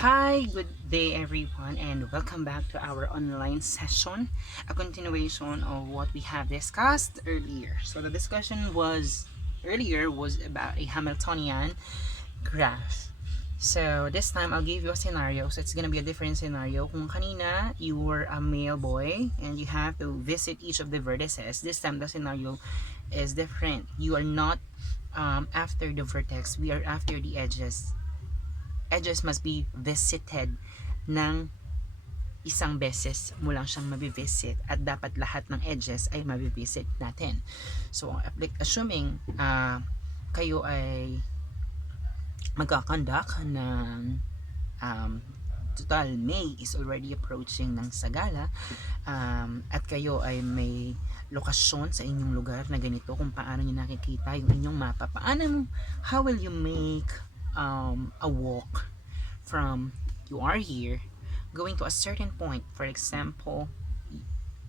Hi, good day everyone, and welcome back to our online session, a continuation of what we have discussed earlier. So the discussion was earlier was about a Hamiltonian graph. So this time I'll give you a scenario. So it's gonna be a different scenario. Kung kanina you were a male boy and you have to visit each of the vertices, this time the scenario is different. You are not after the vertex, we are after the edges. Edges must be visited ng isang beses mo lang siyang mabivisit at dapat lahat ng edges ay mabivisit natin. So, assuming kayo ay magkakandak ng total May is already approaching ng Sagala at kayo ay may lokasyon sa inyong lugar na ganito kung paano nyo nakikita yung inyong mapa. How will you make a walk from you are here going to a certain point? For example,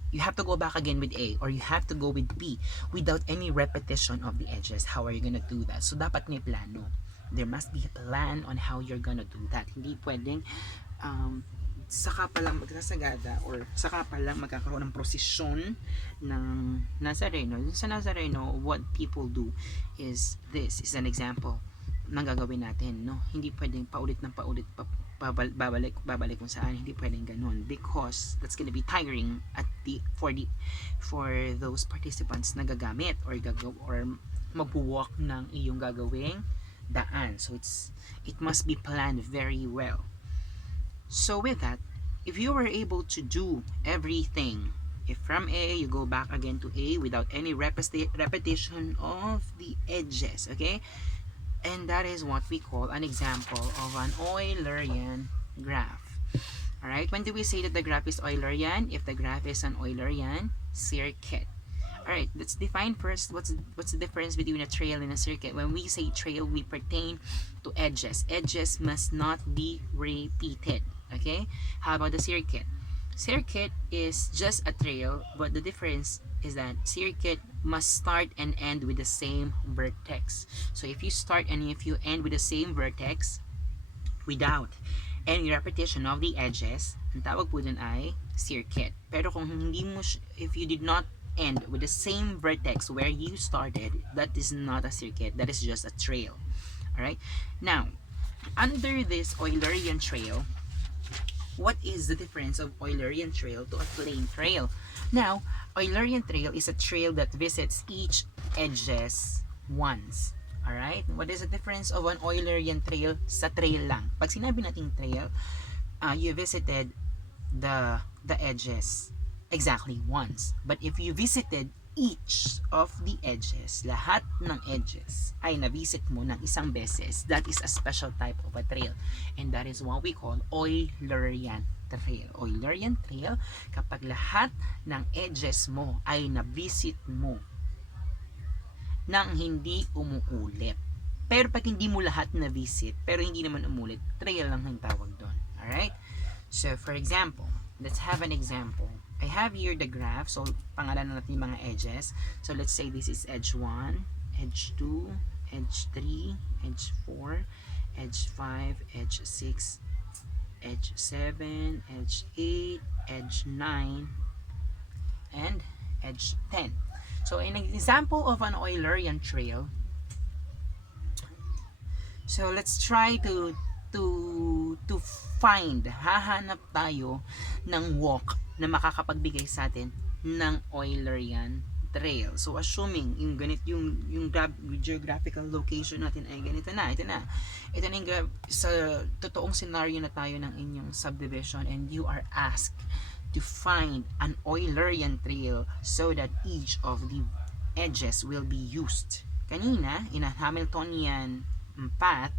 you have to go back again with A or you have to go with B without any repetition of the edges. How are you gonna do that? So dapat may plano. There must be a plan on how you're gonna do that. Hindi pwedeng saka pa lang magsasagada or saka pa lang magkakaroon ng prosesyon ng Nazareno. Sa Nazareno, what people do is, this is an example ng gagawin natin, no? Hindi pwedeng paulit ng paulit babalik kung saan, hindi pwedeng ganun because that's gonna be tiring at for those participants na gagamit or magwo-walk ng iyong gagawing daan. So it must be planned very well. So with that, if you were able to do everything, if from A you go back again to A without any repetition of the edges, okay? And that is what we call an example of an Eulerian graph. Alright, when do we say that the graph is Eulerian? If the graph is an Eulerian circuit. Alright, let's define first what's the difference between a trail and a circuit. When we say trail, we pertain to edges. Edges must not be repeated. Okay? How about the circuit? Circuit is just a trail, but the difference is that circuit must start and end with the same vertex. So if you start and if you end with the same vertex without any repetition of the edges, ang tawag po dun ay circuit. Pero kung hindi mo, if you did not end with the same vertex where you started, that is not a circuit, that is just a trail. Alright? Now, under this Eulerian trail, what is the difference of Eulerian trail to a plain trail? Now, Eulerian trail is a trail that visits each edges once. Alright? What is the difference of an Eulerian trail sa trail lang? Pag sinabi nating trail, you visited the edges exactly once. But if you visited each of the edges, lahat ng edges ay navisit mo ng isang beses, that is a special type of a trail. And that is what we call Eulerian trail. Eulerian trail, kapag lahat ng edges mo ay navisit mo nang hindi umuulit. Pero pag hindi mo lahat na-visit, pero hindi naman umulit, trail lang ang tawag doon. Alright? So, for example, let's have an example. I have here the graph. So, pangalan na natin yung mga edges. So, let's say this is edge 1, edge 2, edge 3, edge 4, edge 5, edge 6, edge 7, edge 8, edge 9, and edge 10. So, an example of an Eulerian trail. So, let's try to find, hahanap tayo ng walk na makakapagbigay sa atin ng Eulerian trail. So assuming yung geographical location natin ay ganito na, ito na yung sa totoong scenario na tayo ng inyong subdivision, and you are asked to find an Eulerian trail so that each of the edges will be used. Kanina, in a Hamiltonian path,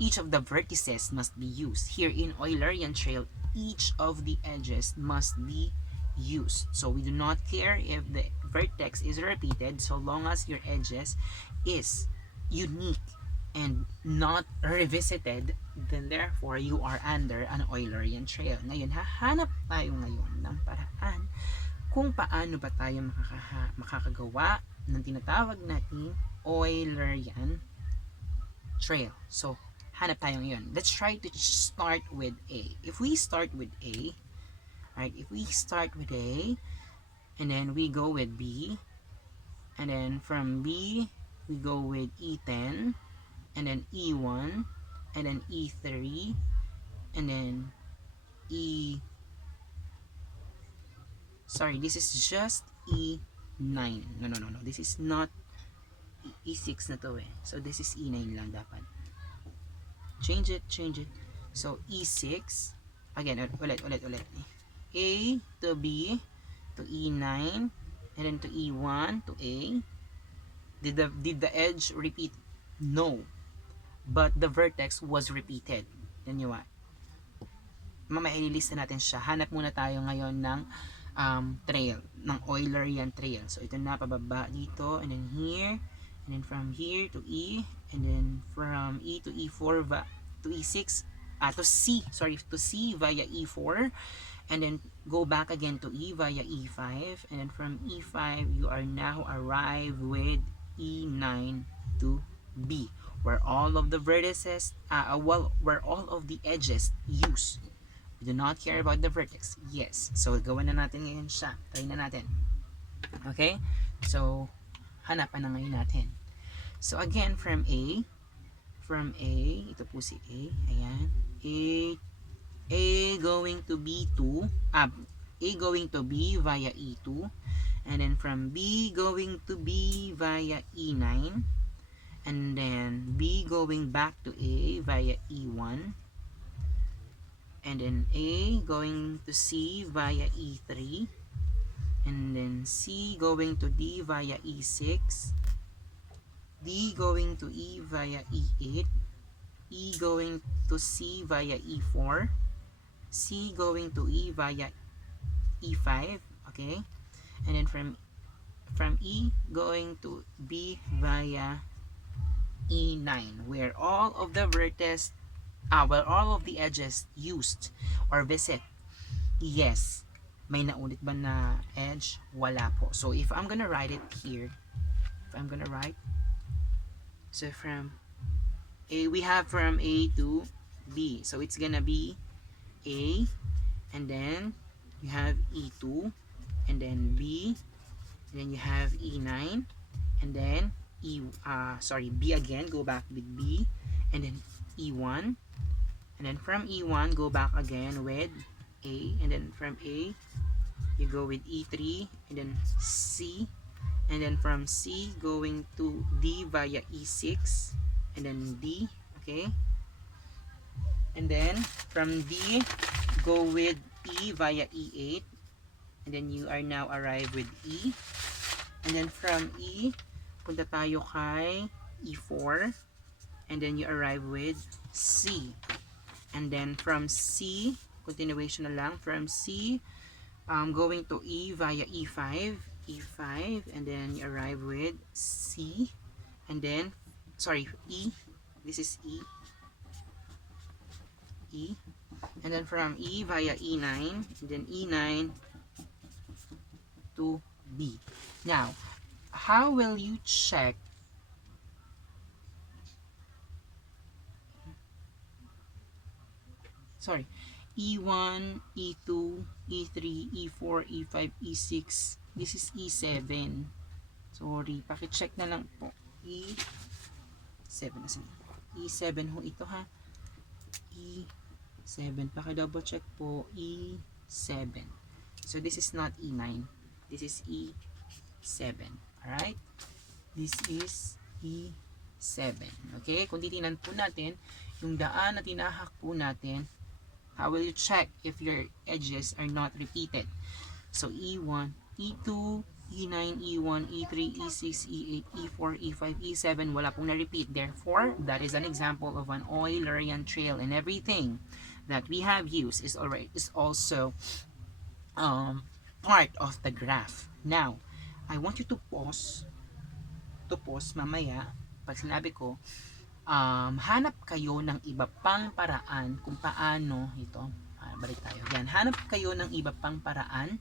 each of the vertices must be used. Here in Eulerian trail, each of the edges must be used. So we do not care if the vertex is repeated so long as your edges is unique and not revisited, then therefore you are under an Eulerian trail. Ngayon, hahanap tayo ngayon ng paraan kung paano ba tayo makakagawa ng tinatawag nating Eulerian trail. So, hanap tayo ngayon. Let's try to start with A. If we start with A, right, if we start with A, and then we go with B, and then from B, we go with E10, and then E1, and then E3, and then sorry, this is just E9. No. This is not E6 na to eh. So, this is E9 lang dapat. Change it. So, E6. Again, ulit. A to B to E9 and then to E1 to A. Did the edge repeat? No. But the vertex was repeated. Yan yung mamaya ililista natin siya. Hanap muna tayo ngayon ng trail, ng Eulerian trail. So, ito na, pababa dito, and then here, and then from here to E, and then from E to E4, to E6, to C, to C via E4, and then go back again to E via E5, and then from E5, you are now arrived with E9 to B, where all of the vertices, where all of the edges use. We do not care about the vertex. Yes. So, gawin na natin ngayon siya. Try na natin. Okay? So, hanapan na ngayon natin. So, again, from A, ito po si A. Ayan. A going to B2. A going to B via E2. And then from B going to B via E9. And then B going back to A via E1. And then A going to C via E3, and then C going to D via E6, D going to E via E8, E going to C via E4, C going to E via E5, okay, and then from E going to B via E9, where all of the vertices where all of the edges used or visit. Yes. May naulit ba na edge? Wala po. So, if I'm gonna write it here, so from A, we have from A to B. So, it's gonna be A, and then you have E2, and then B, and then you have E9, and then B again, go back with B, and then E1, and then from E1 go back again with A, and then from A you go with E3, and then C, and then from C going to D via E6, and then D, okay, and then from D go with E via E8, and then you are now arrived with E, and then from E punta tayo kay E4, and then you arrive with C. And then from C, continuation na lang, from C, going to E via E5, and then you arrive with C, and then, E, this is E, and then from E via E9, and then E9 to B. Now, how will you check E1, E2, E3, E4, E5, E6. This is E7. Sorry, paki-check na lang po. E7 na sila. E7 ho ito ha. E7. Paki-double check po. E7. So, this is not E9. This is E7. Alright? This is E7. Okay? Kung titingnan po natin, yung daan na tinahak po natin, how will you check if your edges are not repeated? So, E1, E2, E9, E1, E3, E6, E8, E4, E5, E7, wala pong na-repeat. Therefore, that is an example of an Eulerian trail, and everything that we have used is also part of the graph. Now, I want you to pause mamaya, pag sinabi ko, hanap kayo ng iba pang paraan kung paano ito, balik tayo. Yan, hanap kayo ng iba pang paraan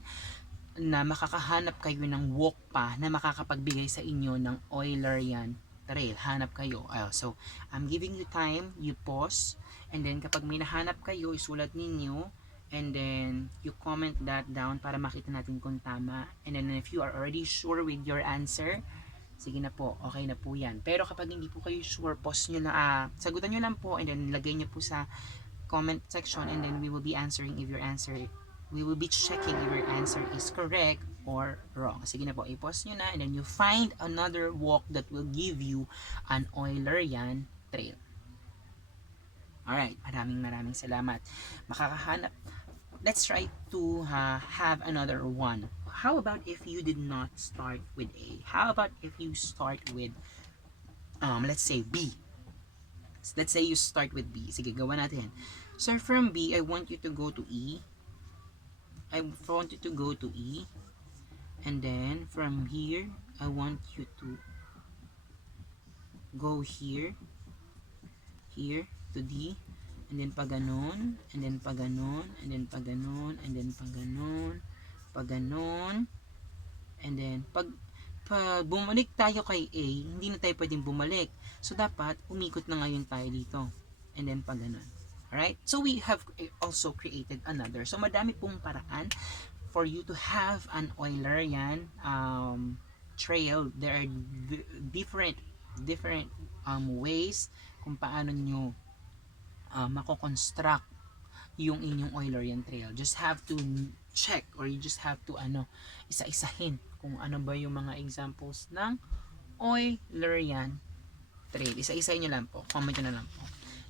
na makakahanap kayo ng walk pa na makakapagbigay sa inyo ng Eulerian trail. Hanap kayo. So, I'm giving you time, you pause, and then kapag may nahanap kayo, isulat ninyo, and then you comment that down para makita natin kung tama. And then if you are already sure with your answer, sige na po, okay na po yan. Pero kapag hindi po kayo sure, post nyo na, sagutan nyo lang po, and then lagay nyo po sa comment section, and then we will be answering if your answer, we will be checking if your answer is correct or wrong. Sige na po, i-post nyo na, and then you find another walk that will give you an Eulerian trail. Alright, maraming salamat. Makakahanap, let's try to have another one. How about if you did not start with A? How about if you start with, let's say B? Let's say you start with B. Sige, gawa natin. So from B, I want you to go to E. I want you to go to E. And then from here, I want you to go here to D. And then pa ganon, and then pa ganon, and then pa ganon, and then pa ganon, pa ganon. And then pag bumalik tayo kay A, hindi na tayo pwedeng bumalik. So dapat umikot na ngayon tayo dito. And then pa ganon. Alright? So we have also created another. So madami pong paraan for you to have an Eulerian trail. There are different ways kung paano nyo mako-construct yung inyong Eulerian trail. Just have to check, or you just have to isa-isahin kung ano ba yung mga examples ng Eulerian trail. Isa-isahin nyo lang po. Comment nyo na lang po.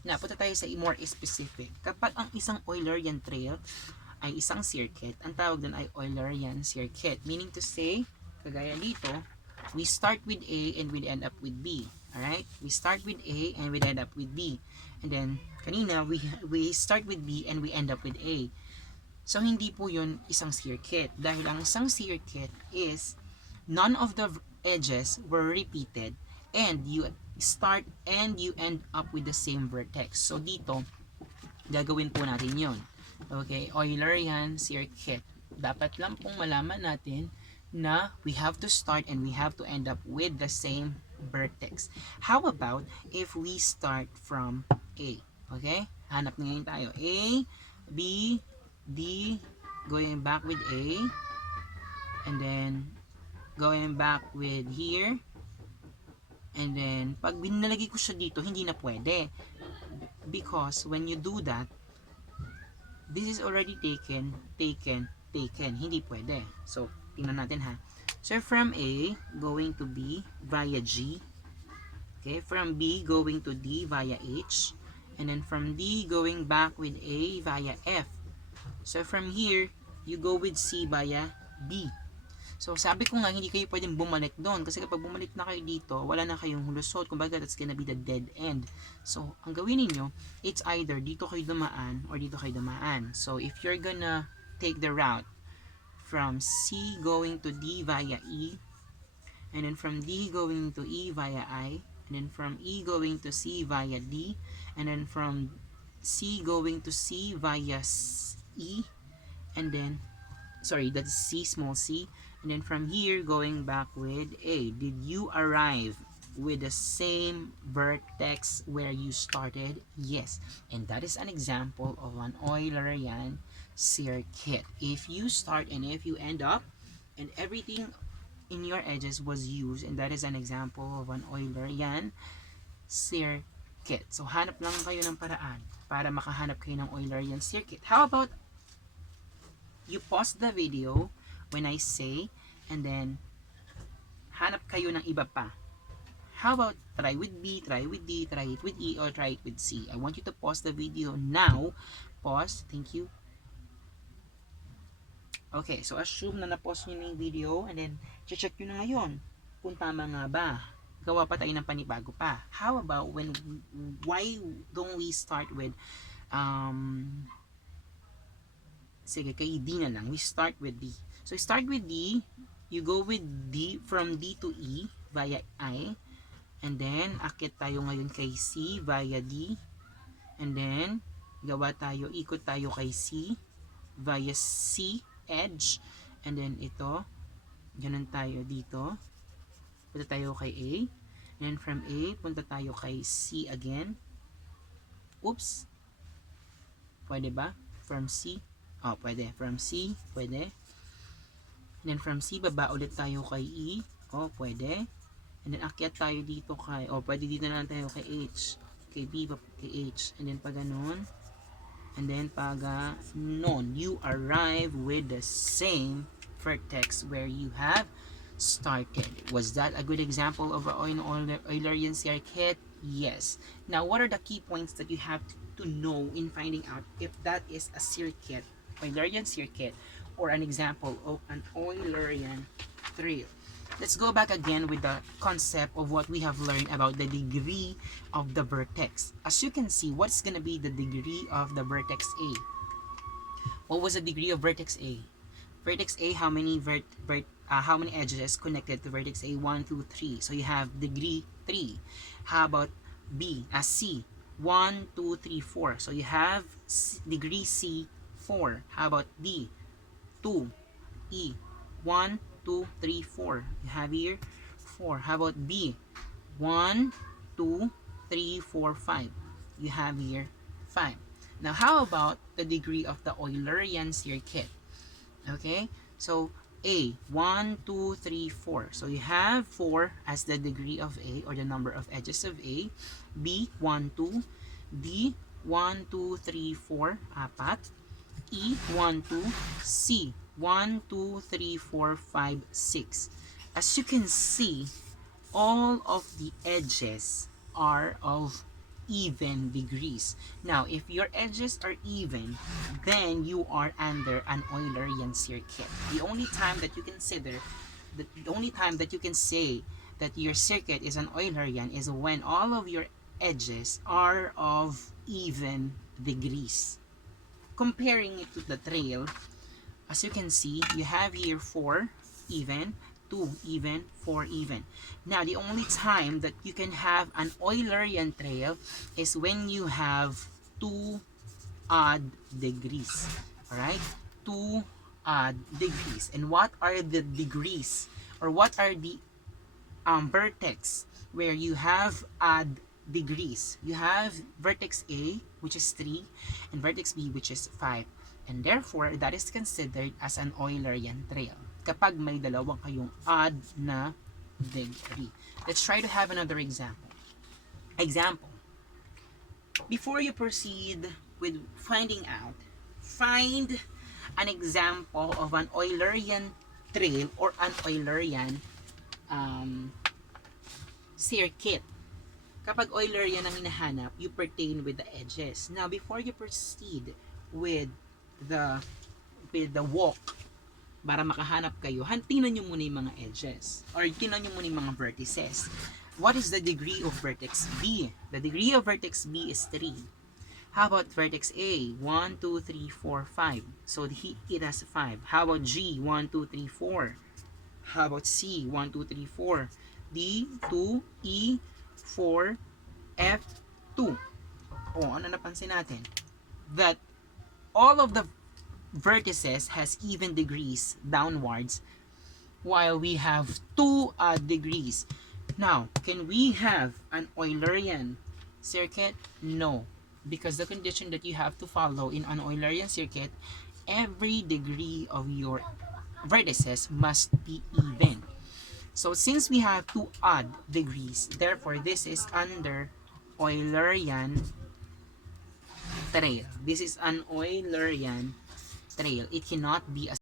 Na, punta tayo sa more specific. Kapag ang isang Eulerian trail ay isang circuit, ang tawag doon ay Eulerian circuit. Meaning to say, kagaya dito, we start with A and we end up with B. Alright? We start with A and we end up with B. And then, kanina, we start with B and we end up with A. So, hindi po yun isang circuit. Dahil ang isang circuit is, none of the edges were repeated and you start and you end up with the same vertex. So, dito, gagawin po natin yun. Okay, Eulerian circuit. Dapat lang pong malaman natin na we have to start and we have to end up with the same vertex. How about if we start from A? Okay? Hanap na ngayon tayo. A, B, D, going back with A, and then going back with here, and then pag binalagay ko siya dito, hindi na pwede. Because when you do that, this is already taken. Hindi pwede. So, tingnan natin ha. So, from A, going to B via G. Okay, from B, going to D via H. And then from D, going back with A via F. So, from here, you go with C via B. So, sabi ko nga, hindi kayo pwedeng bumalik doon. Kasi kapag bumalik na kayo dito, wala na kayong lusot. Kumbaga, that's gonna be the dead end. So, ang gawin niyo, it's either dito kayo dumaan or dito kayo dumaan. So, if you're gonna take the route from C going to D via E, and then from D going to E via I, and then from E going to C via D, and then from C going to C via E, and then, sorry, that's C, small c, and then from here, going back with A. Did you arrive with the same vertex where you started? Yes. And that is an example of an Eulerian circuit. If you start and if you end up, and everything in your edges was used, and that is an example of an Eulerian circuit. So, hanap lang kayo ng paraan para makahanap kayo ng Eulerian circuit. How about you pause the video when I say, and then hanap kayo ng iba pa. How about try with B, try with D, try it with E, or try it with C? I want you to pause the video now. Pause. Thank you. Okay, so assume na na-pause nyo na yung video, and then check nyo na ngayon kung tama nga ba. Gawa pa tayo ng panibago pa. How about why don't we start with sige, kay D na lang. We start with D. So, start with D. You go with D, from D to E via I. And then, akit tayo ngayon kay C via D. And then, gawa tayo, ikot tayo kay C via C, edge. And then, ito, ganun tayo dito. Punta tayo kay A. And then from A, punta tayo kay C again. Oops. Pwede ba? From C. Oh, pwede. From C, pwede. And then from C, baba ulit tayo kay E. Oh, pwede. And then akyat tayo dito kay, oh, pwede dito na lang tayo kay H. Kay B, kay H. And then pag ganun, and then pag non, you arrive with the same vertex where you have started. Was that a good example of an Eulerian circuit? Yes. Now, what are the key points that you have to know in finding out if that is a circuit, Eulerian circuit, or an example of an Eulerian trail? Let's go back again with the concept of what we have learned about the degree of the vertex. As you can see, what's going to be the degree of the vertex A? What was the degree of vertex A? Vertex A, how many edges connected to vertex A? 1, 2, 3. So you have degree 3. How about B? C. 1, 2, 3, 4. So you have degree C 4. How about D? 2. E. 1, 2, 3, 4. You have here 4. How about B? 1, 2, 3, 4, 5. You have here 5. Now, how about the degree of the Eulerian circuit? Okay, so A, 1, 2, 3, 4. So you have 4 as the degree of A, or the number of edges of A. B, 1, 2. D, 1, 2, 3, 4, apat. E, 1, 2. C, 1, 2, 3, 4, 5, 6. As you can see, all of the edges are of even degrees. Now, if your edges are even, then you are under an Eulerian circuit. The only time that you consider, the only time that you can say that your circuit is an Eulerian is when all of your edges are of even degrees. Comparing it to the trail, as you can see, you have here 4 even, 2 even, 4 even. Now, the only time that you can have an Eulerian trail is when you have 2 odd degrees. Alright? 2 odd degrees. And what are the degrees? Or what are the vertex where you have odd degrees? You have vertex A, which is 3, and vertex B, which is 5. And therefore, that is considered as an Eulerian trail kapag may dalawang kayong odd na degree. Let's try to have another example. Example. Before you proceed with finding out, find an example of an Eulerian trail or an Eulerian circuit. Kapag Eulerian ang hinahanap, you pertain with the edges. Now, before you proceed with the walk, para makahanap kayo, tingnan nyo muna yung mga edges. Or tingnan nyo muna yung mga vertices. What is the degree of vertex B? The degree of vertex B is 3. How about vertex A? 1, 2, 3, 4, 5. So it has 5. How about G? 1, 2, 3, 4. How about C? 1, 2, 3, 4. D, 2, E, 4, F, 2. O, ano napansin natin? That all of the vertices has even degrees downwards, while we have 2 odd degrees. Now, can we have an Eulerian circuit? No, because the condition that you have to follow in an Eulerian circuit, every degree of your vertices must be even. So since we have 2 odd degrees, therefore this is under Eulerian trail. This is an Eulerian trail. It cannot be a